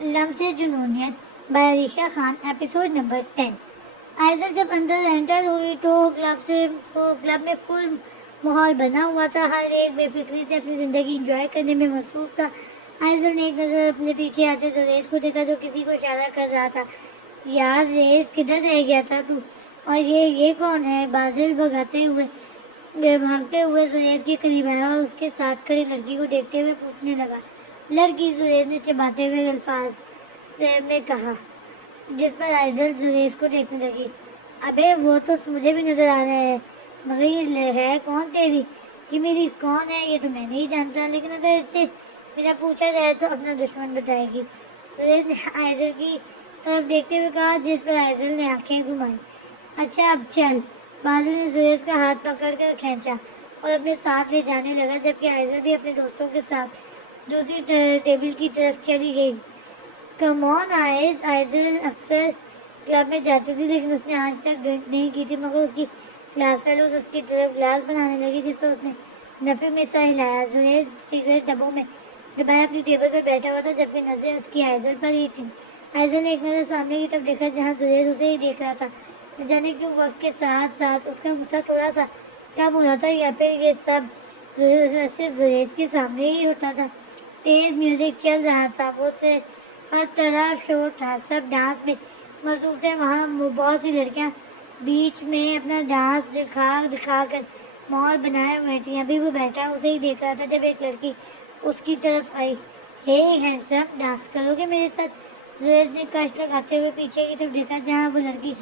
لمس جنونیت by Alisha Khan episode number 10۔ Aizel جب اندر انٹر ہوئی تو کلب میں فل ماحول بنا ہوا تھا، ہر ایک بے فکری سے اپنی زندگی انجوائے کرنے میں مصروف تھا۔ آئزل نے ایک نظر اپنے پیچھے آتے زریز کو دیکھا جو کسی کو اشارہ کر رہا تھا، یار زریز کدھر رہ گیا تھا تو؟ اور یہ کون ہے؟ بازل بھاگتے ہوئے زریز کے قریب آیا اور اس کے ساتھ کھڑی لڑکی کو دیکھتے ہوئے پوچھنے لگا۔ لڑکی، زریز نے چباتے ہوئے الفاظ میں کہا، جس پر آئزل زریز کو دیکھنے لگی۔ ابے وہ تو مجھے بھی نظر آ رہا ہے، مگر یہ ہے کون تیری؟ یہ میری کون ہے یہ تو میں نہیں جانتا، لیکن اگر اس سے میرا پوچھا جائے تو اپنا دشمن بتائے گی، زریز نے آئزل کی طرف دیکھتے ہوئے کہا، جس پر آئزل نے آنکھیں گھمائیں۔ اچھا اب چل، بازل نے زریز کا ہاتھ پکڑ کر کھینچا اور اپنے ساتھ لے جانے لگا، جبکہ آئزل بھی اپنے دوستوں کے ساتھ دوسری ٹیبل کی طرف چلی گئی۔ کم آن آئزل اکثر کلب میں جاتی تھی، لیکن اس نے آج تک ڈرنک نہیں کی تھی، مگر اس کی کلاس فیلوز اس کی طرف گلاس بنانے لگی، جس پر اس نے نفی میں سا ہلایا۔ زریز سگریٹ ڈبوں میں دبائے اپنی ٹیبل پر بیٹھا ہوا تھا، جبکہ نظریں اس کی آئزل پر ہی تھیں۔ آئزل نے ایک نظر سامنے کی طرف دیکھا جہاں زریز اسے ہی دیکھ رہا تھا۔ نہ جانے کیوں وقت کے ساتھ ساتھ اس کا غصہ تھوڑا سا کم ہو رہا تھا، یا پھر یہ سب صرف زریز کے سامنے ہی ہوتا تھا۔ تیز میوزک چل رہا تھا، وہ سے ہر طرف شور تھا، سب ڈانس میں مصروف تھے۔ وہاں بہت سی لڑکیاں بیچ میں اپنا ڈانس دکھا کر ماحول بنائے ہوئے تھیں۔ ابھی وہ بیٹھا اسے ہی دیکھ رہا تھا جب ایک لڑکی اس کی طرف آئی۔ ہے ہینڈسم، ڈانس کرو گے میرے ساتھ؟ زریز نے کش لگاتے ہوئے پیچھے کی طرف دیکھا جہاں وہ لڑکی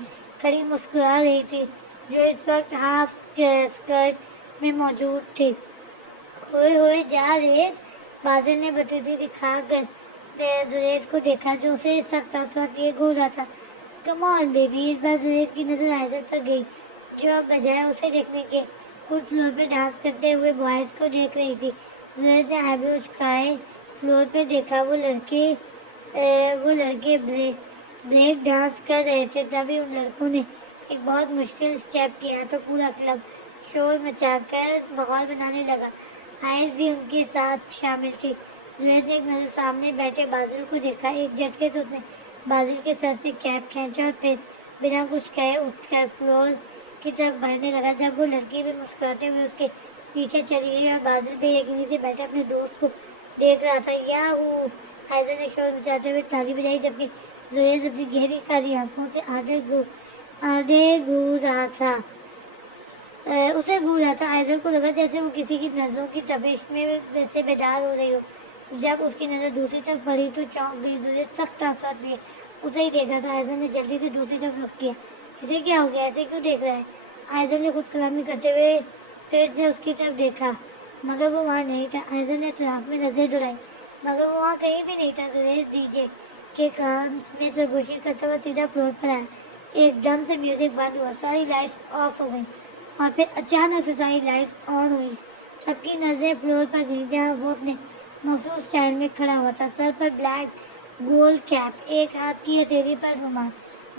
کھڑی مسکرا رہی تھی، جو اس وقت ہاف اسکرٹ میں موجود تھی۔ ہوئے جا زریز، بازل نے بدتمیزی دکھا کر زریز کو دیکھا جو اسے سخت اثرات لیے گھور رہا تھا۔ کم آن بیبی۔ اس بار زریز کی نظر آئزل پر گئی، جو اب بجائے اسے دیکھنے کے خود فلور پہ ڈانس کرتے ہوئے بوائز کو دیکھ رہی تھی۔ زریز نے آئی برو جھکائے فلور پہ دیکھا، وہ لڑکے بریک ڈانس کر رہے تھے۔ تبھی ان لڑکوں نے ایک بہت مشکل اسٹیپ کیا تو پورا کلب شور مچا کر ماحول بنانے لگا۔ آئز بھی ان کے ساتھ شامل تھی۔ زریز نے ایک نظر سامنے بیٹھے بازل کو دیکھا، ایک جھٹکے سے اس نے بازل کے سر سے کیپ کھینچا اور پھر بنا کچھ کہے اٹھ کر فلور کی طرف بڑھنے لگا، جب وہ لڑکی بھی مسکراتے ہوئے اس کے پیچھے چلی گئی اور بازل بے یقینی سے بیٹھے اپنے دوست کو دیکھ رہا تھا۔ یاہو! آئزل نے شور مچاتے ہوئے تالی بجائی، جبکہ زریز اپنی گہری کالی آنکھوں سے اسے گھور رہا تھا۔ آئزل کو لگا جیسے وہ کسی کی نظروں کی تپش میں سے بیدار ہو رہی ہو۔ جب اس کی نظر دوسری طرف پڑی تو چونک گئی۔ زریز سخت تاثرات لیے اسے ہی دیکھ رہا تھا۔ آئزل نے جلدی سے دوسری طرف رخ کیا۔ اسے کیا ہو گیا؟ ایسے کیوں دیکھ رہا ہے؟ آئزل نے خود کلامی کرتے ہوئے پھر سے اس کی طرف دیکھا، مگر وہ وہاں نہیں تھا۔ آئزل نے اطراف میں نظر دوڑائی، مگر وہ وہاں کہیں بھی نہیں تھا۔ زریز ڈی جے کے کان میں سرگوشی کرتا ہوا سیدھا فلور پر آیا۔ ایک دم سے میوزک بند ہوا، ساری لائٹس آف ہو گئیں اور پھر اچانک سے ساری لائٹس آن ہوئیں۔ سب کی نظریں فلور پر گئیں جہاں وہ اپنے مخصوص اسٹائل میں کھڑا ہوا تھا۔ سر پر بلیک گول کیپ، ایک ہاتھ کی ہتھیلی پر رومال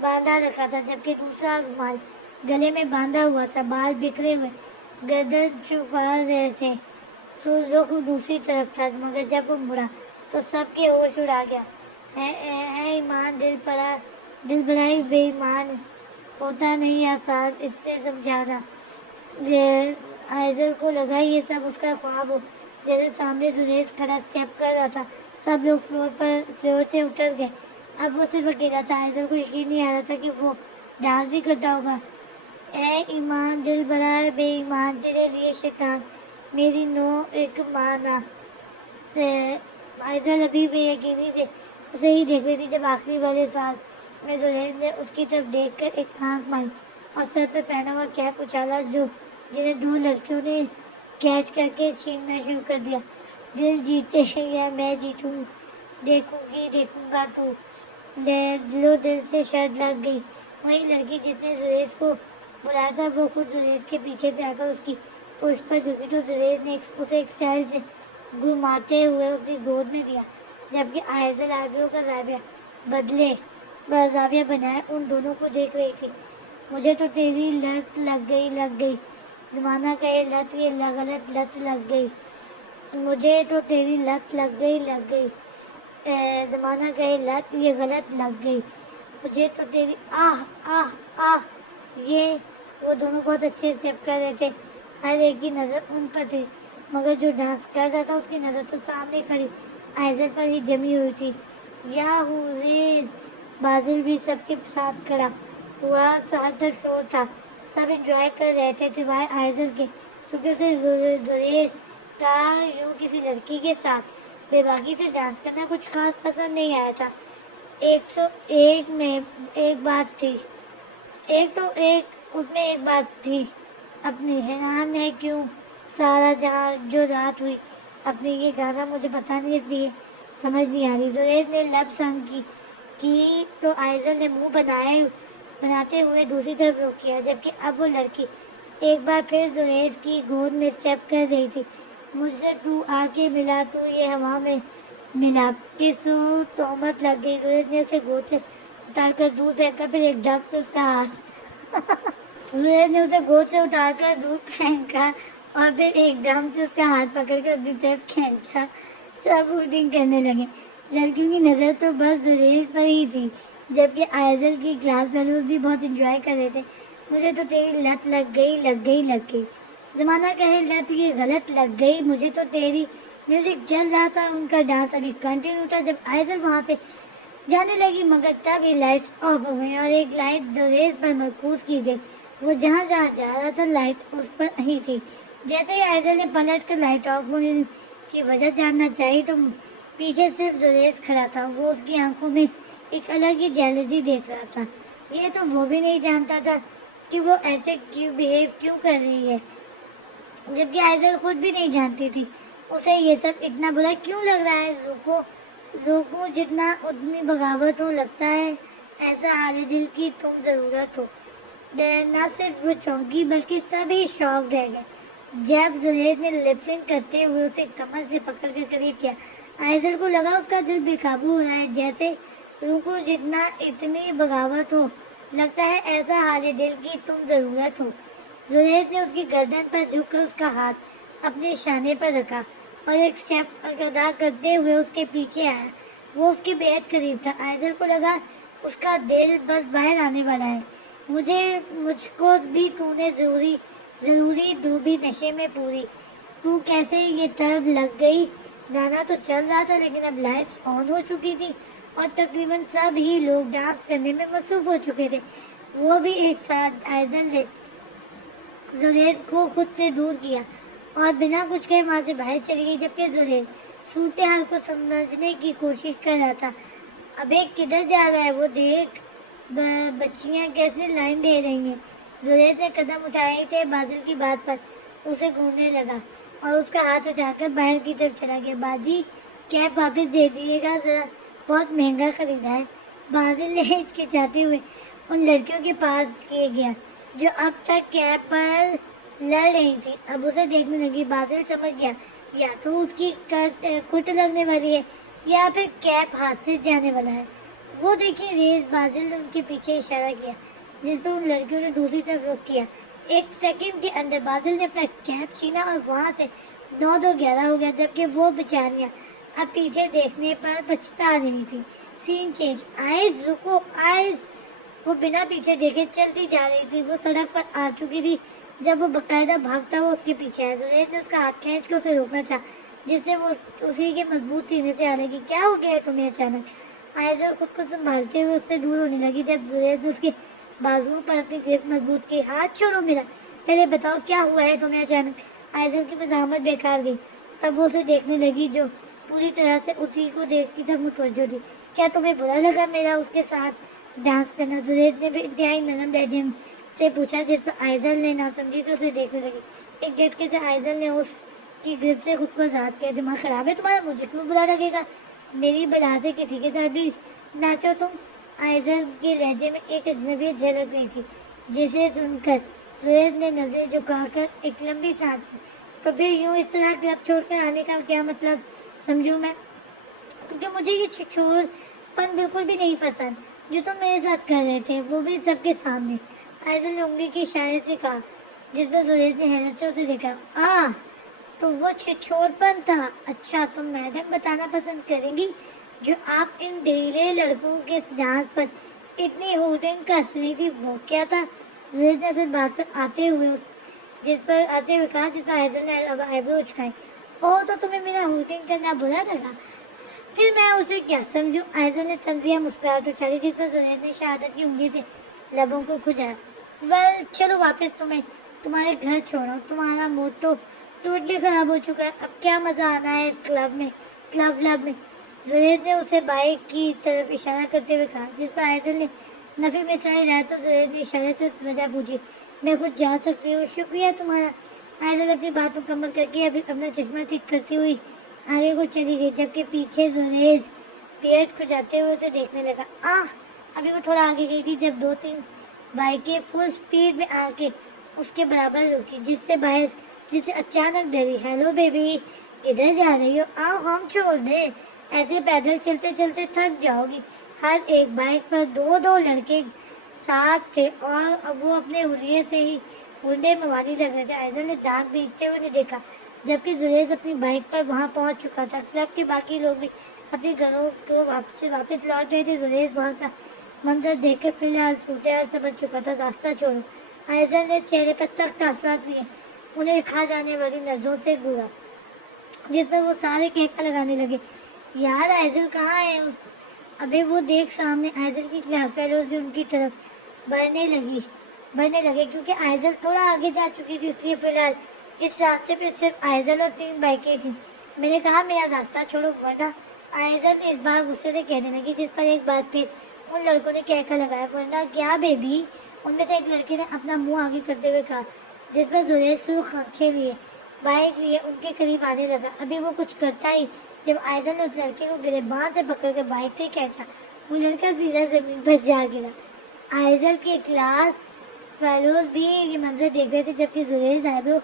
باندھا رکھا تھا، جبکہ دوسرا رومال گلے میں باندھا ہوا تھا۔ بال بکھرے ہوئے گردن چھپا رہے تھے، رخ دوسری طرف تھا، مگر جب وہ مڑا تو سب کے ہوش اڑا گیا۔ اے ایمان، دل بڑا ہی بے ایمان ہوتا نہیں آسان اس سے سمجھانا۔ آئزل کو لگا یہ سب اس کا خواب ہو، جیسے سامنے زریز کھڑا اسٹیپ کر رہا تھا۔ سب لوگ فلور سے اتر گئے، اب وہ صرف اکیلا تھا۔ آئزل کو یقین نہیں آ رہا تھا کہ وہ ڈانس بھی کرتا ہوگا۔ اے ایمان، دل بڑا ہے بے ایمان، تیرے لیے شیطان میری نو ایک مانا۔ آئزل ابھی بے یقینی سے اسے ہی دیکھ رہی تھی جب آخری والے الفاظ میں زریز نے اس کی طرف دیکھ کر ایک آنکھ ماری اور سر پہ پہنا ہوا کیپ اچھالا، جنہیں دو لڑکیوں نے کیچ کر کے چھیننا شروع کر دیا۔ دل جیتے یا میں جیتوں، دیکھوں گا تو۔ دلو دل سے شرط لگ گئی۔ وہی لڑکی جس نے زریز کو بلایا تھا وہ خود زریز کے پیچھے سے آ کر اس کی پشت پر جھکی تو زریز نے اسے ایک اسٹائل سے گھماتے ہوئے اپنی گود میں لیا، جبکہ آئزل آئبرو کا زاویہ بنائے ان دونوں کو دیکھ رہی تھی۔ مجھے تو تیری لت لگ گئی، زمانہ کا یہ لت، غلط لت لگ گئی، مجھے تو تیری لت لگ گئی۔ زمانہ کہے لت یہ غلط لگ گئی، مجھے تو تیری آہ آہ آہ، یہ وہ دونوں بہت اچھے اسٹیپ کر رہے تھے، ہر ایک کی نظر ان پر تھی، مگر جو ڈانس کر رہا تھا اس کی نظر تو سامنے کھڑی آئزل پر ہی جمی ہوئی تھی۔ یاہو ریز، بازل بھی سب کے ساتھ کھڑا ہوا، ہر طرف شور تھا، سب انجوائے کر رہے تھے سوائے آئزل کے، کیونکہ اسے زریز کا یوں کسی لڑکی کے ساتھ بے باکی سے ڈانس کرنا کچھ خاص پسند نہیں آیا تھا۔ 101 میں ایک بات تھی، اس میں ایک بات تھی، اپنی حیران ہے کیوں سارا جہاں جو رات ہوئی اپنی یہ گانا مجھے پتہ نہیں، اس لیے سمجھ نہیں آ رہی۔ زریز نے لب سنگ کی تو آئزل نے منہ بناتے ہوئے دوسری طرف رخ کیا، جبکہ اب وہ لڑکی ایک بار پھر زریز کی گود میں اسٹیپ کر رہی تھی۔ مجھ سے تو آ کے ملا تو یہ ہوا میں ملا، کس تہمت لگ گئی۔ زریز نے اسے گود سے اتار کر دور پھینکا، پھر ایک ڈھک سے اس کا زریز نے اسے گود سے اتار کر دور پھینکا اور پھر ایک ڈرم سے اس کا ہاتھ پکڑ کر اپنی طرف کھینچا۔ سب ہوٹنگ کرنے لگے، لڑکیوں کی نظر تو بس زریز پر ہی تھی، جبکہ آئزل کی کلاس فیلوز بھی بہت انجوائے کر رہے تھے۔ مجھے تو تیری لت لگ گئی، زمانہ کہے لت یہ غلط لگ گئی، مجھے تو تیری۔ میوزک چل رہا تھا، ان کا ڈانس ابھی کنٹینیو تھا جب آئزل وہاں سے جانے لگی، مگر تب ہی لائٹس آف ہو گئی اور ایک لائٹ زریز پر مرکوز کی گئی۔ وہ جہاں جہاں جا رہا تھا لائٹ اس پر ہی تھی۔ جیسے ہی آئزل نے پلٹ کر لائٹ آف ہونے کی وجہ جاننا چاہی تو پیچھے صرف زریز کھڑا تھا، وہ اس کی آنکھوں میں ایک الگ ہی جیلسی دیکھ رہا تھا۔ یہ تو وہ بھی نہیں جانتا تھا کہ وہ ایسے بیہیو کیوں کر رہی ہے، جبکہ آئزل خود بھی نہیں جانتی تھی اسے یہ سب اتنا برا کیوں لگ رہا ہے۔ زوکو جتنا اتنی بغاوت ہو، لگتا ہے ایسا حال دل کی تم ضرورت ہو۔ نہ صرف وہ چونکی بلکہ سبھی شاک رہ گئے جب زریز نے لپ سنک کرتے ہوئے اسے کمر سے پکڑ کر قریب کیا۔ آئزل کو لگا اس کا دل بے قابو ہو رہا ہے، جیسے روکو جتنا اتنی بغاوت ہو، لگتا ہے ایسا حال دل کی تم ضرورت ہو۔ زریز نے اس کی گردن پر جھک کر اس کا ہاتھ اپنے شانے پر رکھا اور ایک اسٹیپ ادا کرتے ہوئے اس کے پیچھے آیا۔ وہ اس کے بےحد قریب تھا، آئزل کو لگا اس کا دل بس باہر آنے والا ہے۔ مجھ کو بھی تو نے ضروری ڈوبی نشے میں پوری، تو کیسے یہ طرب لگ گئی۔ گانا تو چل رہا تھا لیکن اب لائٹس آن ہو چکی تھی اور تقریباً سب ہی لوگ ڈانس کرنے میں مصروف ہو چکے تھے۔ وہ بھی ایک ساتھ آئزل نے زریز کو خود سے دور کیا اور بنا کچھ کہے وہاں سے باہر چلی گئی، جبکہ زریز صورتحال کو سمجھنے کی کوشش کر رہا تھا۔ ابے کدھر جا رہا ہے وہ دیکھ، بچیاں کیسے لائن دے رہی ہیں۔ زریز نے قدم اٹھائے تھے بازل کی بات پر، اسے گھورنے لگا اور اس کا ہاتھ اٹھا کر باہر کی طرف چلا گیا۔ باجی کیپ واپس دے دیے گا ذرا، بہت مہنگا خریدا ہے۔ بازل نے ہچکچاتے ہوئے ان لڑکیوں کے پاس گیا جو اب تک کیپ پر لڑ رہی تھی، اب اسے دیکھنے لگی۔ بازل سمجھ گیا یا تو اس کی کٹ لگنے والی ہے یا پھر کیپ ہاتھ سے جانے والا ہے۔ وہ دیکھیں ریز، بازل نے ان کے پیچھے اشارہ کیا جس پر ان لڑکیوں نے دوسری طرف رخ کیا۔ ایک سیکنڈ کے اندر بازل نے اپنا کیپ چھینا اور وہاں سے 9-2-11 ہو گیا، جبکہ وہ بیچاریاں اب پیچھے دیکھنے پر پچھتا رہی تھی۔ سین چینج، آئز رکو آئز، وہ بنا پیچھے دیکھے چلتی جا رہی تھی۔ وہ سڑک پر آ چکی تھی جب وہ باقاعدہ بھاگتا ہوا اس کے پیچھے آیا۔ زریز نے اس کا ہاتھ کھینچ کے اسے روکنا چاہا جس سے وہ اسی کے مضبوط سینے سے آنے لگی۔ کیا ہو گیا ہے تمہیں اچانک؟ آئزل خود کو سنبھالتے ہوئے اس سے دور ہونے لگی جب زریز نے اس کے بازوؤں پر اپنی گرفت مضبوط کی۔ ہاتھ چھوڑو میرا، پہلے بتاؤ کیا ہوا ہے تمہیں اچانک۔ آئزل کی مزاحمت بیکار گئی، تب وہ اسے دیکھنے لگی جو پوری طرح سے اسی کو دیکھ کی طرف متوجہ تھی۔ کیا تمہیں برا لگا میرا اس کے ساتھ ڈانس کرنا؟ زریز نے بھی انتہائی نرم لہجے سے پوچھا، جس پر آئزل نے ناسمجھی سے اسے دیکھنے لگی۔ ایک جھٹکے سے آئزل نے اس کی گرفت سے خود کو آزاد کیا۔ دماغ خراب ہے تمہارا؟ مجھے کیوں برا لگے گا؟ میری بلا سے کسی کے ساتھ بھی ناچو تم۔ آئزل کے لہجے میں ایک اجنبیت جھلک رہی تھی جسے سن کر زریز نے نظریں جھکا کر ایک لمبی سانس لی۔ تو پھر یوں اس طرح کلب چھوڑ کر آنے کا کیا مطلب سمجھوں میں؟ کیونکہ مجھے یہ چھچور پن بالکل بھی نہیں پسند جو تم میرے ساتھ کر رہے تھے، وہ بھی سب کے سامنے۔ آئزل نے انگلی کے اشارے سے کہا جس پر زریز نے حیرت سے اسے دیکھا۔ تو وہ چھچور پن تھا؟ اچھا، تم میڈم بتانا پسند کریں گی؟ جو آپ ان ڈھیلے لڑکوں کے ڈانس پر اتنی ہوٹنگ کس رہی تھی وہ کیا تھا؟ زید نے صرف بات پر آتے ہوئے کہا جس پر حیدر نے اب آئیبرو اچکائی. او تو تمہیں میرا ہوٹنگ کرنا برا لگا؟ پھر میں اسے کیا سمجھوں؟ حیدر نے تنزیہ مسکراہٹ اچھالی جس پر زید نے شہادت کی انگلی سے لبوں کو کھجایا. ویل چلو واپس تمہارے گھر چھوڑو. تمہارا موڈ تو ٹوٹلی خراب ہو چکا ہے. اب کیا مزہ آنا ہے اس کلب میں. زید نے اسے بائک کی طرف اشارہ کرتے ہوئے کہا جس پر حیدر نے نفی میں سر ہلایا تو زید نے اشارے سے وجہ پوچھی. میں خود جا سکتی ہوں. شکریہ تمہارا. حیدر اپنی بات مکمل کر کے ابھی اپنا چشمہ ٹھیک کرتی ہوئی آگے کو چلی گئی جبکہ پیچھے زریز پیٹ کھجاتے ہوئے اسے دیکھنے لگا. ابھی وہ تھوڑا آگے گئی تھی جب 2-3 بائکیں فل سپیڈ میں آ کے اس کے برابر رکی جس سے اچانک ڈری. ہیلو بیبی, کدھر جا رہی ہو؟ آؤ ہم چھوڑ دیں. ایسے پیدل چلتے چلتے تھک جاؤ گی. ہر ایک بائک پر 2 لڑکے ساتھ تھے اور اب وہ اپنے حلیے سے ہی ہنڈے موانی لگ رہے تھے. حیدر نے دانت بیچتے ہوئے نہیں دیکھا جبکہ زریز اپنی بائک پر وہاں پہنچ چکا تھا. کلب کے باقی لوگ بھی اپنے گھروں کو واپس لوٹ رہے تھے. زریز وہاں کا منظر دیکھ کے فی الحال صورتحال سمجھ چکا تھا. راستہ چھوڑو. حیدر نے چہرے پر سخت تاثرات لیے انہیں کھا جانے والی نظروں سے گورا جس پر وہ سارے کہکا لگانے لگے. یار حیدر کہاں ہے؟ ابھی وہ دیکھ سامنے. حیدر کی کلاس فیلوز بھی ان کی طرف بڑھنے لگے کیونکہ حیدر تھوڑا آگے جا چکی تھی اس لیے فی الحال اس راستے پہ صرف حیدر اور 3 بائکیں تھیں. میں نے کہا میرا راستہ چھوڑو ورنہ. حیدر نے اس بار غصے سے کہنے لگی جس پر ایک بار پھر ان لڑکوں نے کہکا لگایا. ورنہ کیا بیبی؟ ان میں سے ایک لڑکی نے اپنا منہ آگے کرتے ہوئے کہا جس پر زریز سرخ آنکھیں لیے بائک لیے ان کے قریب آنے لگا. ابھی وہ کچھ کرتا ہی جب حیدر نے اس لڑکے کو گریباں سے پکڑ کر بائک سے کھینچا. وہ لڑکا سیدھا زمین پر جا گرا. حیدر کے کلاس فیلوز بھی یہ منظر دیکھ رہے تھے جبکہ زریز آئیبرو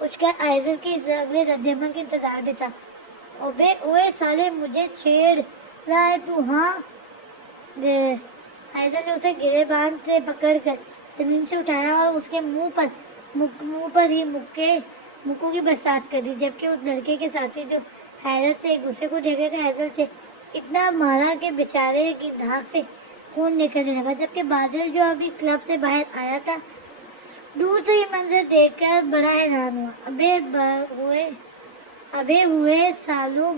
اچکا حیدر کے اگلے رد عمل کے انتظار میں تھا. اوے سالے, مجھے چھیڑ رہا ہے تو؟ ہاں. حیدر نے اسے گریباں سے پکڑ کر زمین سے اٹھایا اور اس کے منہ پر ہی مکوں کی برسات کر دی جبکہ اس لڑکے کے ساتھی جو حیدر سے ایک دوسرے کو دیکھ رہے تھے حیدر سے اتنا مارا کہ بیچارے کی ناک سے خون نکلنے لگا. جبکہ بادل جو ابھی کلب سے باہر آیا تھا دور سے یہ منظر دیکھ کر بڑا حیران ہوا. ابے ہوئے سالوں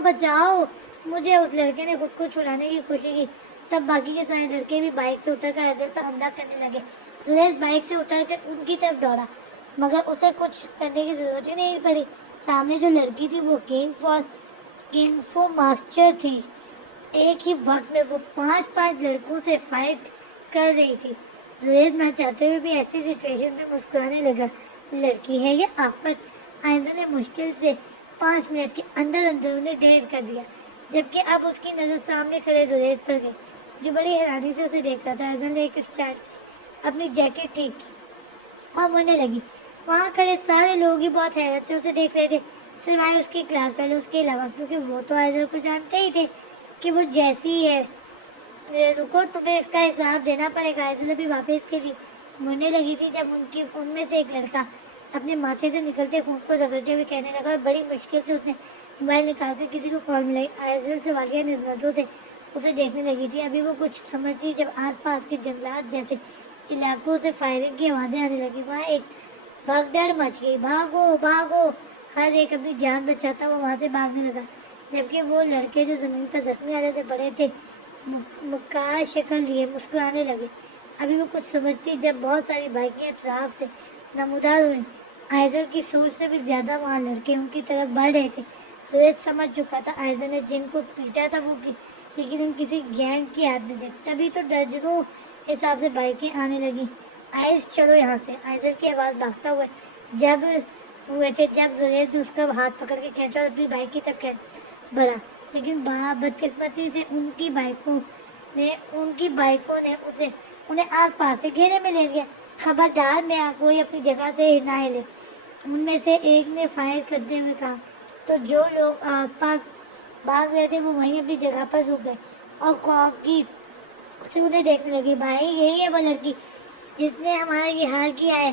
بچاؤ مجھے. اس لڑکے نے خود کو چھڑانے کی کوشش کی. تب باقی کے سارے لڑکے بھی بائک سے اتر کر حیدر پر حملہ کرنے لگے. زریز بائک سے اتر کر ان کی طرف دوڑا مگر اسے کچھ کرنے کی ضرورت ہی نہیں پڑی. سامنے جو لڑکی تھی وہ کنگ فو ماسٹر تھی. ایک ہی وقت میں وہ 5 لڑکوں سے فائٹ کر رہی تھی. زریز نہ چاہتے ہوئے بھی ایسی سچویشن میں مسکرانے لگا. لڑکی ہے یا آفت؟ حیدر نے مشکل سے 5 منٹ کے اندر انہیں ڈھیر کر دیا جبکہ اب اس کی نظر سامنے کھڑے زریز پر گئی جو بڑی حیرانی سے اسے دیکھ رہا تھا. حیدر نے ایک اسٹائل سے اپنی جیکٹ ٹھیک کی اور مڑنے لگی. وہاں کھڑے سارے لوگ ہی بہت حیرت سے اسے دیکھ رہے تھے سوائے اس کی کلاس فیلو اس کے علاوہ کیونکہ وہ تو حیدر کو جانتے ہی تھے کہ وہ جیسی ہے. رکو, تمہیں اس کا حساب دینا پڑے گا. حیدر ابھی واپس کے لیے مڑنے لگی تھی جب ان میں سے ایک لڑکا اپنے ماتھے سے نکلتے خون کو رگڑتے ہوئے کہنے لگا اور بڑی مشکل سے اس نے موبائل نکال کر کسی کو کال ملائی. حیدر سوالیہ نظروں سے اسے دیکھنے لگی تھی. ابھی وہ کچھ سمجھتی جب آس پاس کے جنگلات جیسے علاقوں سے فائرنگ کی آوازیں آنے لگی. وہاں ایک بھگدڑ مچ گئی. بھاگو. ہر ایک اپنی جان بچاتا وہ وہاں سے بھاگنے لگا جبکہ وہ لڑکے جو زمین پر زخمی حالت میں پڑے تھے مکار شکل لیے مسکرانے لگے. ابھی وہ کچھ سمجھتی جب بہت ساری بائکیں اطراف سے نمودار ہوئیں. حیدر کی سوچ سے بھی زیادہ وہاں لڑکے ان کی طرف بڑھ رہے تھے. سریش سمجھ چکا تھا حیدر نے جن کو پیٹا تھا وہ لیکن ان کسی گینگ کی ہاتھ میں تھے. تبھی تو درجنوں حساب سے بائکیں آنے لگیں. آئس چلو یہاں سے. حیدر کی آواز بھاگتا ہوا جب زریز نے اس کا ہاتھ پکڑ کے کھینچا اور اپنی بائک کی طرف بڑھا لیکن بدقسمتی سے ان کی بائکوں نے انہیں آس پاس سے گھیرے میں لے لیا. خبردار, میں کوئی اپنی جگہ سے نہ ہلے. ان میں سے ایک نے فائر کرتے ہوئے کہا. تو جو لوگ آس پاس بھاگ رہے تھے وہ وہیں اپنی جگہ پر رک گئے اور خوف کی سے انہیں دیکھنے لگے. بھائی, یہی ہے وہ لڑکی جس نے ہمارا یہ حال کیا ہے.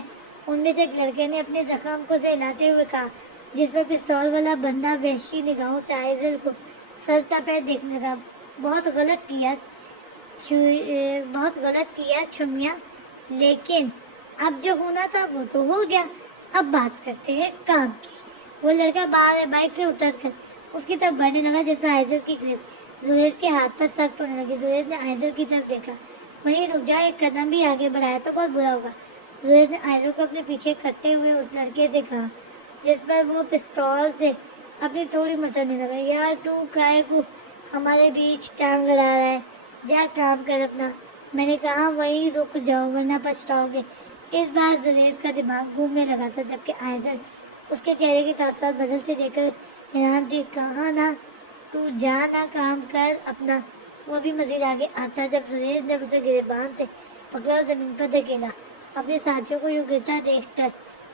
ان میں سے ایک لڑکے نے اپنے زخم کو سہلاتے ہوئے کہا. جس پر پستول والا بندہ وحشی نگاہوں سے آئزل کو سر پیر دیکھنے لگا۔ بہت بہت غلط کیا چھمیا، لیکن اب جو ہونا تھا وہ تو ہو گیا، اب بات کرتے ہیں کام کی۔ وہ لڑکا بائک سے اتر کر اس کی طرف بڑھنے لگا جس پر آئزل کی گرفت زریز کے ہاتھ پر سخت ہونے لگی۔ زریز نے آئزل کی طرف دیکھا، وہیں رک جا، ایک قدم بھی آگے بڑھایا تو بہت برا ہوگا۔ زریز نے آئزل کو اپنے پیچھے کرتے ہوئے اس لڑکے سے کہا جس پر وہ پستول سے اپنی تھوڑی مسلنے لگا، یار تو کائے کو ہمارے بیچ ٹانگ لڑا رہا ہے، جا کام کر اپنا۔ میں نے کہا وہیں رک جاؤ ورنہ پچھتاؤ گے۔ اس بار زریز کا دماغ گھومنے لگا تھا جبکہ آئزل اس کے چہرے کے تاثرات بدلتے دیکھ کر حیران تھی۔ کہا نا تو جا نہ کام کر اپنا۔ وہ بھی مزید آگے آتا جب زریز نے اسے گریبان سے پکڑا اور زمین پر دھکیلا۔ اپنے ساتھیوں کو یوں گرتا دیکھ کر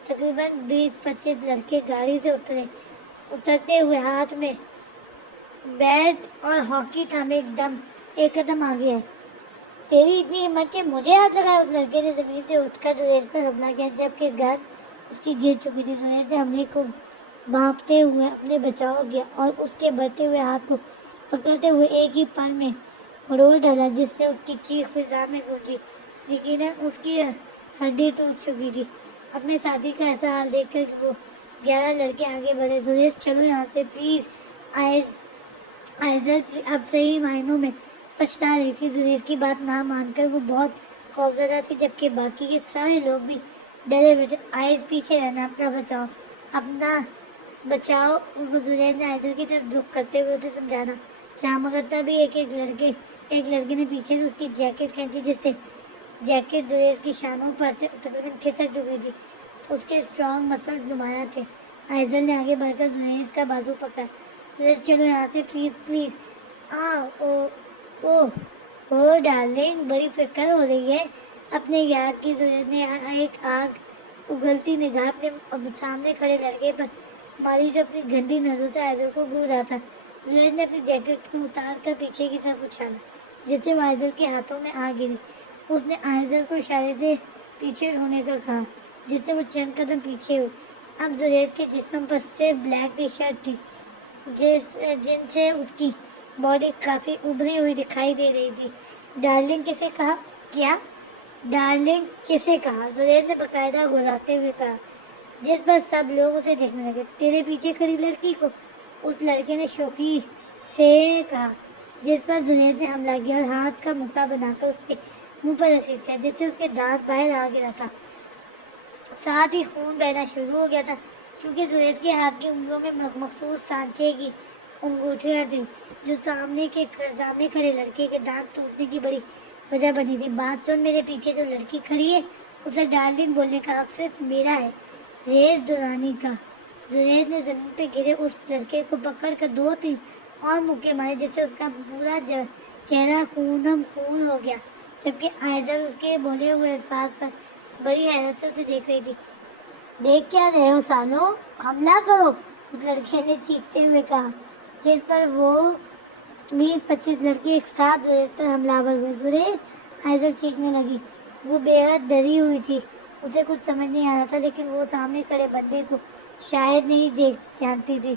تقریباً 20-25 لڑکے گاڑی سے اترتے ہوئے ہاتھ میں بیٹ اور ہاکی تھامے ایک قدم آگے ہے۔ تیری اتنی ہمت کہ مجھے ہاتھ لگایا۔ اس لڑکے نے زمین سے اٹھ کر زریز پر حملہ کیا جبکہ گن اس کی گر چکی تھی۔ زریز نے حملے کو بھانپتے ہوئے اپنے بچاؤ کیا اور اس کے بڑھتے ہوئے ہاتھ کو پکڑتے ہوئے ایک ہی پل میں رول ڈالا جس سے اس کی چیخ فضا میں گونجی۔ یقیناً اس کی ہڈی ٹوٹ چکی تھی۔ اپنے ساتھی کا ایسا حال دیکھ کر وہ 11 لڑکے آگے بڑھے۔ زریز چلو یہاں سے پلیز۔ آئزل اب صحیح معنوں میں پچھتا رہی تھی۔ زریز کی بات نہ مان کر وہ بہت خوفزدہ تھی جبکہ باقی کے سارے لوگ بھی ڈرے ہوئے تھے۔ پیچھے رہنا، اپنا بچاؤ۔ زریز نے آئزل کی طرف رخ کرتے ہوئے اسے سمجھانا چاہا مگر تبھی ایک لڑکے نے پیچھے سے اس کی جیکٹ کھینچی جس سے جیکٹ زریز کی شانوں پر سے تقریباً کھسک چکی تھی۔ اس کے اسٹرانگ مسلز نمایاں تھے۔ آئزل نے آگے بڑھ کر زریز کا بازو پکڑا۔ زریز چلو یہاں سے پلیز۔ اوہ ڈارلنگ، بڑی فکر ہو رہی ہے اپنے یار کی۔ زریز نے ایک آگ اگلتی نگاہ اپنے سامنے کھڑے لڑکے پر ماری جو اپنی گندی نظروں سے آئزل کو گھور رہا تھا۔ زریز نے اپنی جیکٹ کو اتار کر پیچھے کی طرف اچھالا جس سے وہ آئزل کے ہاتھوں میں آ گری۔ اس نے آئزل کو اشارے سے پیچھے ہونے کا کہا جس سے وہ چند قدم پیچھے ہوئی۔ اب زریز کے جسم پر صرف بلیک ٹی شرٹ تھی جن سے اس کی باڈی کافی ابھری ہوئی دکھائی دے رہی تھی۔ ڈارلنگ کسے کہا؟ کیا ڈارلنگ کسے کہا؟ زریز نے باقاعدہ گھبراتے ہوئے کہا جس پر سب لوگ اسے دیکھنے لگے۔ تیرے پیچھے کھڑی لڑکی کو، اس لڑکے نے شوخی سے کہا جس پر زریز نے حملہ کیا اور ہاتھ کا مکہ بنا کر اس کے منہ پر رسید کیا جس سے اس کے دانت باہر آ گیا تھا۔ ساتھ ہی خون بہنا شروع ہو گیا تھا کیونکہ زریز کے ہاتھ کی انگلیوں میں مخصوص سانچے کی انگوٹھیاں تھیں جو سامنے کھڑے لڑکے کے دانت ٹوٹنے کی بڑی وجہ بنی تھی۔ بات سن، میرے پیچھے جو لڑکی کھڑی ہے اسے ڈارلنگ بولنے کا حق صرف میرا ہے، ریز دورانی کا۔ زریز نے زمین پہ گرے اس لڑکے کو پکڑ کر 2-3 اور مکے مارے جس سے اس کا پورا چہرہ خون ہو گیا جبکہ آئزل اس کے بولے ہوئے الفاظ پر بڑی حیرت سے اسے دیکھ رہی تھی۔ دیکھ کیا رہے ہو سالو، حملہ کرو، اس لڑکے نے چیختے ہوئے کہا جس پر وہ 20-25 لڑکے ایک ساتھ زریز پر حملہ آور ہوئے۔ زریز، آئزل چیخنے لگی۔ وہ بے حد ڈری ہوئی تھی، اسے کچھ سمجھ نہیں آ رہا تھا لیکن وہ سامنے کھڑے بندے کو شاید نہیں جانتی تھی۔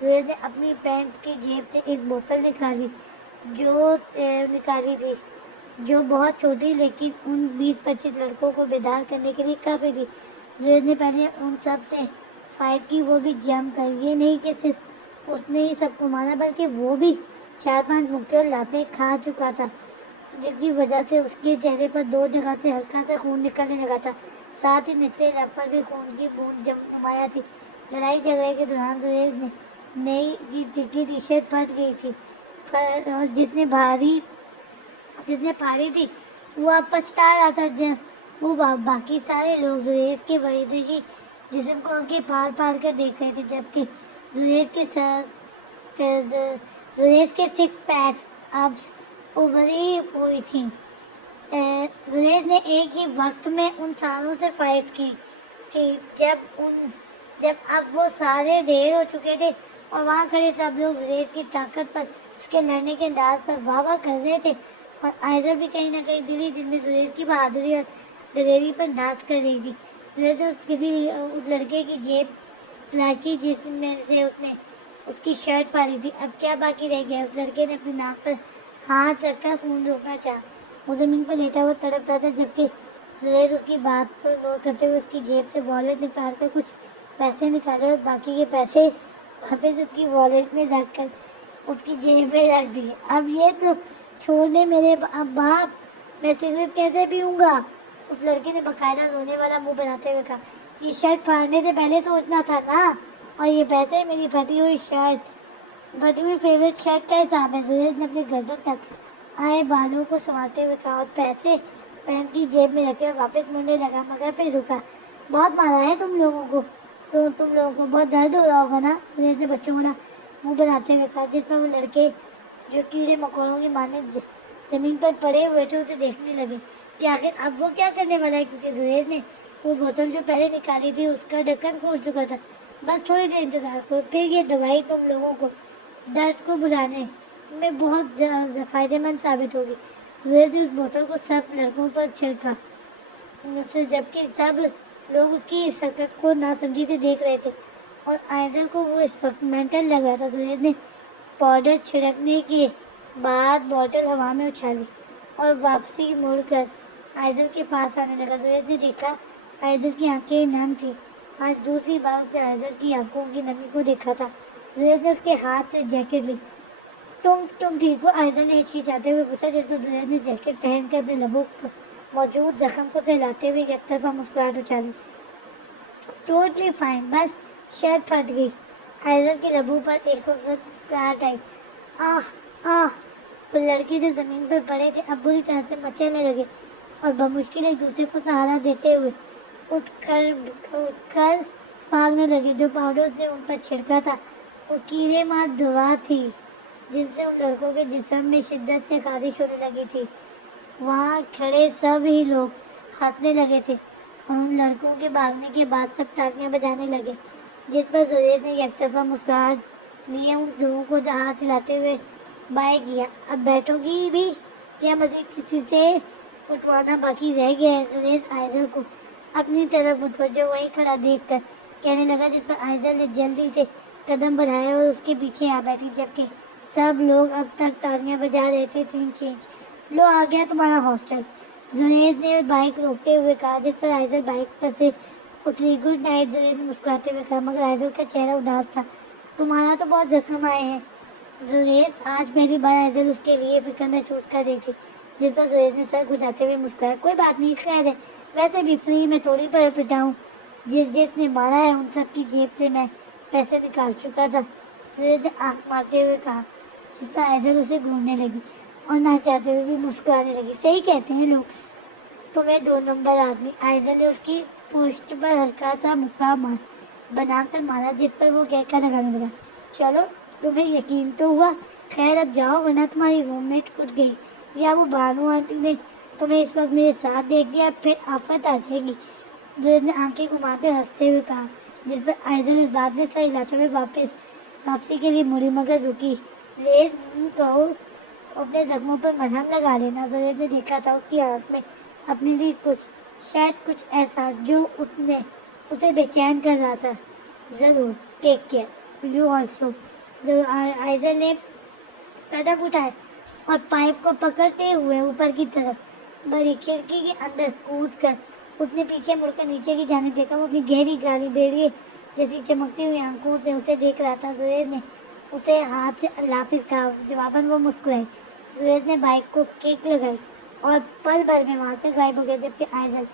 زریز نے اپنی پینٹ کی جیب سے ایک بوتل نکالی تھی جو بہت چھوٹی لیکن ان 20-25 لڑکوں کو بیدار کرنے کے لیے کافی تھی۔ زریز نے پہلے ان سب سے فائٹ کی، وہ بھی جم کر۔ یہ نہیں کہ صرف اس نے ہی سب کو مارا بلکہ وہ بھی 4-5 مکے اور لاتیں کھا چکا تھا جس کی وجہ سے اس کے چہرے پر 2 جگہ سے ہلکا سا خون نکلنے لگا تھا۔ ساتھ ہی نچلے لب پر بھی خون کی بوند نمایاں تھی۔ لڑائی جھگڑے کے دوران زریز نے نئی کی ٹی شرٹ پھٹ گئی تھی اور جتنے پھاڑی تھی وہ اب پچھتا رہا تھا۔ وہ باقی سارے لوگ زریز کے ورزشی جسم کو آنکھیں پھاڑ پھاڑ کر دیکھ رہے تھے جبکہ زریز کے 6 پیکس ابز ابھری ہوئی تھیں۔ زریز نے ایک ہی وقت میں ان ساروں سے فائٹ کی تھی جب اب وہ سارے ڈھیر ہو چکے تھے اور وہاں کھڑے سب لوگ زریز کی طاقت پر، اس کے لڑنے کے انداز پر واہ واہ کر رہے تھے اور آئزل بھی کہیں نہ کہیں دل میں زریز کی بہادری اور دلیری پر ناز کر رہی تھی۔ زریز نے اس لڑکے کی جیب تلاش کی جس میں سے اس نے اس کی شرٹ پالی تھی. اب کیا باقی رہ گیا؟ اس لڑکے نے اپنی ناک پر ہاتھ رکھ کر خون روکنا چاہا. وہ زمین پر لیٹا ہوا تڑپتا تھا جبکہ زریز اس کی بات کو نوٹ کرتے ہوئے اس کی جیب سے والیٹ نکال کر کچھ پیسے نکالے اور باقی کے پیسے واپس اس کی والیٹ میں رکھ کر اس کی جیب میں رکھ دیے. اب یہ تو چھوڑنے میرے باپ, میں سگریٹ کیسے پیوں گا؟ اس لڑکے نے باقاعدہ رونے والا منہ بناتے ہوئے کہا. یہ شرٹ پھاڑنے سے پہلے سوچنا تھا نا, اور یہ پیسے میری پھٹی ہوئی فیوریٹ شرٹ کا حساب ہے. زریز نے اپنے گردن تک آئے بالوں کو سنوارتے ہوئے کہا اور پیسے پینٹ کی جیب میں رکھے اور واپس مڑنے لگا, مگر پھر رکا. بہت مارا ہے تم لوگوں کو, تو تم لوگوں کو بہت درد ہو رہا ہوگا نا, زریز نے بچوں والا منہ بناتے ہوئے کہا, جس پر وہ لڑکے جو کیڑے مکوڑوں کی مانند زمین پر پڑے ہوئے تھے اسے دیکھنے لگے کہ آخر اب وہ کیا کرنے والا ہے, کیونکہ زریز نے وہ بوتل جو پہلے نکالی تھی اس کا ڈھکن کھول چکا تھا. بس تھوڑی دیر انتظار کرو, پھر یہ دوائی تم لوگوں کو درد کو بھلانے میں بہت فائدہ مند ثابت ہوگی. زریز نے اس بوتل کو سب لڑکوں پر چھڑکا جبکہ سب لوگ اس کی اس حرکت کو ناسمجھی سے دیکھ رہے تھے اور آئزل کو وہ اس وقت مینٹل لگ رہا تھا. زریز نے پاؤڈر چھڑکنے کے بعد بوتل ہوا میں اچھالی اور واپسی مڑ کر آئزل کے پاس آنے لگا. زریز نے دیکھا آئزل کی آنکھیں نم تھی. آج دوسری بار اس نے آئزل کی آنکھوں کی نمی کو دیکھا تھا. زریز نے اس کے ہاتھ سے جیکٹ لی. تم ٹھیک ہو؟ آئزل نے ہچکچاتے ہوئے پوچھا, جس پر زریز نے جیکٹ پہن کر اپنے لبوں پر موجود زخم کو سہلاتے ہوئے یک طرفہ مسکراہٹ اچھالی. ٹوٹلی فائن, بس شرٹ پھٹ گئی. آئزل کے لبوں پر ایک خوبصورت مسکراہٹ آئی. آہ, وہ لڑکے جو زمین پر پڑے تھے اب بری طرح سے مچلنے لگے اور بمشکل ایک دوسرے کو سہارا دیتے ہوئے اٹھ کر بھاگنے لگے. جو پاؤڈر اس نے ان پر چھڑکا تھا وہ کیڑے مار دوا تھی جن سے ان لڑکوں کے جسم میں شدت سے خارش ہونے لگی تھی. وہاں کھڑے سب ہی لوگ ہنسنے لگے تھے اور ان لڑکوں کے بھاگنے کے بعد سب تالیاں بجانے لگے, جس پر زریز نے یک طرفہ مسکراہٹ لیے ان لوگوں کو ہاتھ ہلاتے ہوئے بائے کیا. اب بیٹھو گی بھی یا مزید کسی سے اٹھوانا باقی رہ گیا ہے؟ زریز آئزل کو اپنی طرف متوجہ وہیں کھڑا دیکھ کر کہنے لگا, جس پر آئزل نے جلدی سے قدم بڑھائے اور اس کے پیچھے آ بیٹھی جبکہ سب لوگ اب تک تالیاں بجا رہے تھے. سین چینج, لو آ گیا تمہارا ہاسٹل, زریز نے بائک روکتے ہوئے کہا, جس پر آئزل بائک پر سے اتری. گڈ نائٹ, زریز نے مسکراتے ہوئے کہا, مگر آئزل کا چہرہ اداس تھا. تمہارا تو بہت زخم آئے ہیں زریز. آج پہلی بار آئزل اس کے لیے فکر محسوس کر رہی تھی, جس پر زریز نے سر گھٹاتے ہوئے مسکرایا. کوئی بات نہیں, خیر ہے, ویسے بھی فری میں تھوڑی پر پٹاؤں, جس نے مارا ہے ان سب کی جیب سے میں پیسے نکال چکا تھا, زریز نے آنکھ مارتے ہوئے کہا, جس پر آئزل اسے گھورنے لگی اور نہ چاہتے ہوئے بھی مسکرانے لگی. صحیح کہتے ہیں لوگ, تمہیں 2 نمبر آدمی. آئزل نے اس کی پشت پر ہلکا سا مکہ بنا کر مارا, جس پر وہ کہہ لگانے لگا, چلو تمہیں یقین تو ہوا. خیر اب جاؤ ورنہ تمہاری روم میٹ اٹھ گئی یا وہ بانو آنٹی نے تمہیں اس وقت میرے ساتھ دیکھ لیا, پھر آفت آ جائے گی. زریز نے آنکھیں گھما کر ہنستے ہوئے کہا, جس پر آئزل اس بات میں سر ہلاتے ہوئے واپسی کے لیے مڑی مگر رکی. زریز کہو اپنے زخموں پر مرہم لگا لینا. زریز نے دیکھا تھا اس کی آنکھ میں اپنے لیے شاید کچھ ایسا جو اسے بے چین کر رہا تھا. ضرور, take care, you also. Aizal نے قدم اٹھائے اور پائپ کو پکڑتے ہوئے اوپر کی طرف بڑی کھڑکی کے اندر کود کر اس نے پیچھے مڑ کر نیچے کی جانب دیکھا. وہ اپنی گہری کالی بھیڑیے جیسی چمکتی ہوئی آنکھوں سے اسے دیکھ رہا تھا. زریز نے اسے ہاتھ سے اللہ حافظ کہا. جواباً وہ مسکرائی. زریز نے بائک کو کیک لگائی اور پل بھر میں وہاں سے غائب ہو گیا, جبکہ آئزل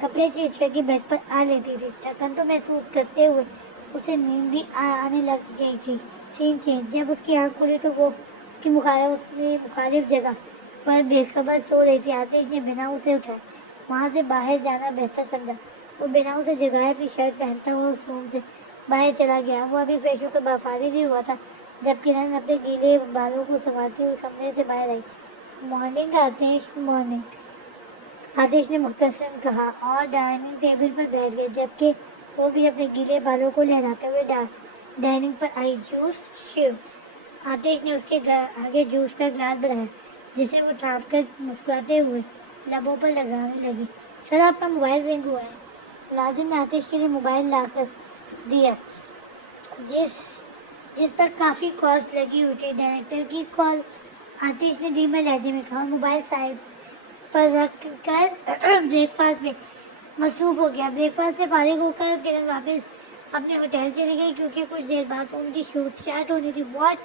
کپڑے چینج کر کے بیڈ پر آ لیٹی تھی. تھکن تو محسوس کرتے ہوئے اسے نیند بھی آنے لگ گئی تھی. سین چینج, جب اس کی آنکھ کھلی تو وہ اس کی مخالف جگہ پر بے خبر سو رہی تھی. آتش نے بنا اسے اٹھائے وہاں سے باہر جانا بہتر سمجھا. وہ بنا اسے جگائے اپنی شرٹ پہنتا ہوا اس روم سے باہر چلا گیا. وہ ابھی فریش ہو کر فارغ ہی ہوا تھا جب کرن اپنے گیلے بالوں کو سنوارتے ہوئے کمرے سے باہر آئی. مارننگ آتش, مارننگ, آتش نے مختصراً کہا اور ڈائننگ ٹیبل پر بیٹھ گئے, جبکہ وہ بھی اپنے گیلے بالوں کو لہراتے ہوئے ڈائننگ پر آئی. جوس, شیو. آتش نے اس کے آگے جوس کا گلاس بڑھایا جسے وہ ٹھاپ کر مسکراتے ہوئے لبوں پر لگانے لگی. سر آپ کا موبائل رنگ ہوا ہے. ملازم نے آتش کے لیے موبائل لا کر دیا. جس جس پر کافی کالس لگی ہوئی تھی. ڈائریکٹر کی کال آتش نے دھیمے لہجے میں کہا. موبائل سائڈ پر رکھ کر بریک فاسٹ میں مصروف ہو گیا. بریک فاسٹ سے فارغ ہو کر کرن واپس اپنے ہوٹل چلی گئی کیونکہ کچھ دیر بعد ان کی شوٹ اسٹارٹ ہونی تھی. واٹ؟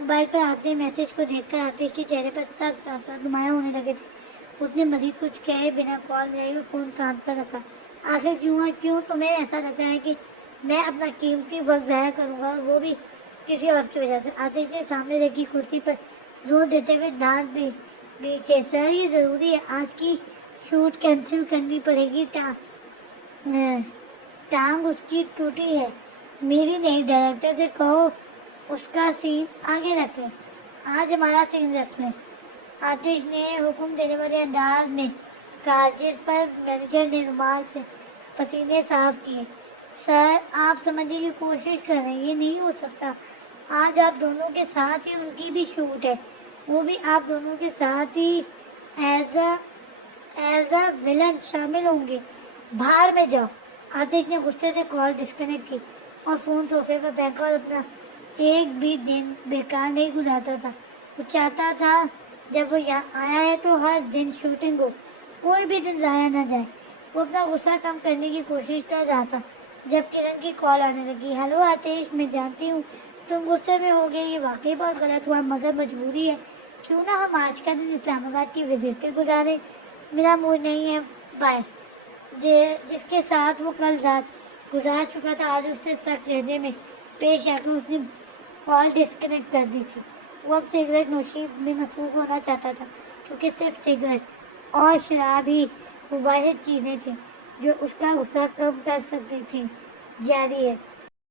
موبائل پر آتے میسج کو دیکھ کر آتش کے چہرے پر سخت تاثرات نمایاں ہونے لگے تھے. اس نے مزید کچھ کہے بنا کال ملائی اور فون کان پر رکھا. آخر کیوں تمہیں ایسا لگتا ہے کہ میں اپنا قیمتی وقت ضائع کروں گا, اور وہ بھی کسی اور کی وجہ سے؟ آتش نے سامنے رکھی کرسی پر زور دیتے ہوئے دانت بیچے. سر یہ ضروری ہے, آج کی شوٹ کینسل کرنی پڑے گی. ٹانگ اس کی ٹوٹی ہے, میری نہیں. ڈائریکٹر سے کہو اس کا سین آگے رکھ لیں. آج ہمارا سین رکھ لیں, آتش نے حکم دینے والے انداز میں کہا, جس پر مینیجر نے رومال سے پسینے صاف کیے. سر آپ سمجھنے کی کوشش کر رہے ہیں, یہ نہیں ہو سکتا. آج آپ دونوں کے ساتھ ہی ان کی بھی شوٹ ہے, وہ بھی آپ دونوں کے ساتھ ہی ایز اے ولن شامل ہوں گے. باہر میں جاؤ. آتش نے غصے سے کال ڈسکنیکٹ کی اور فون صوفے پر پھینکا, اور اپنا ایک بھی دن بیکار نہیں گزارتا تھا. وہ چاہتا تھا جب وہ یہاں آیا ہے تو ہر دن شوٹنگ ہو, کوئی بھی دن ضائع نہ جائے. وہ اپنا غصہ کم کرنے کی کوشش کر رہا تھا جب کرن کی کال آنے لگی. ہیلو آتش, میں جانتی ہوں تم غصے میں ہو گئے, یہ واقعی بہت غلط ہوا, مگر مجبوری ہے. کیوں نہ ہم آج کا دن اسلام آباد کی وزٹ پہ گزاریں؟ میرا موڈ نہیں ہے. بائے. جس کے ساتھ وہ کل رات گزار چکا تھا, آج اس سے سخت لہجے میں پیش آ کر اس نے کال ڈسکنیکٹ کر دی تھی. وہ اب سگریٹ نوشی میں مصروف ہونا چاہتا تھا, کیونکہ صرف سگریٹ اور شراب ہی وہ واحد چیزیں تھیں جو اس کا غصہ کم کر سکتی تھیں. جاری ہے.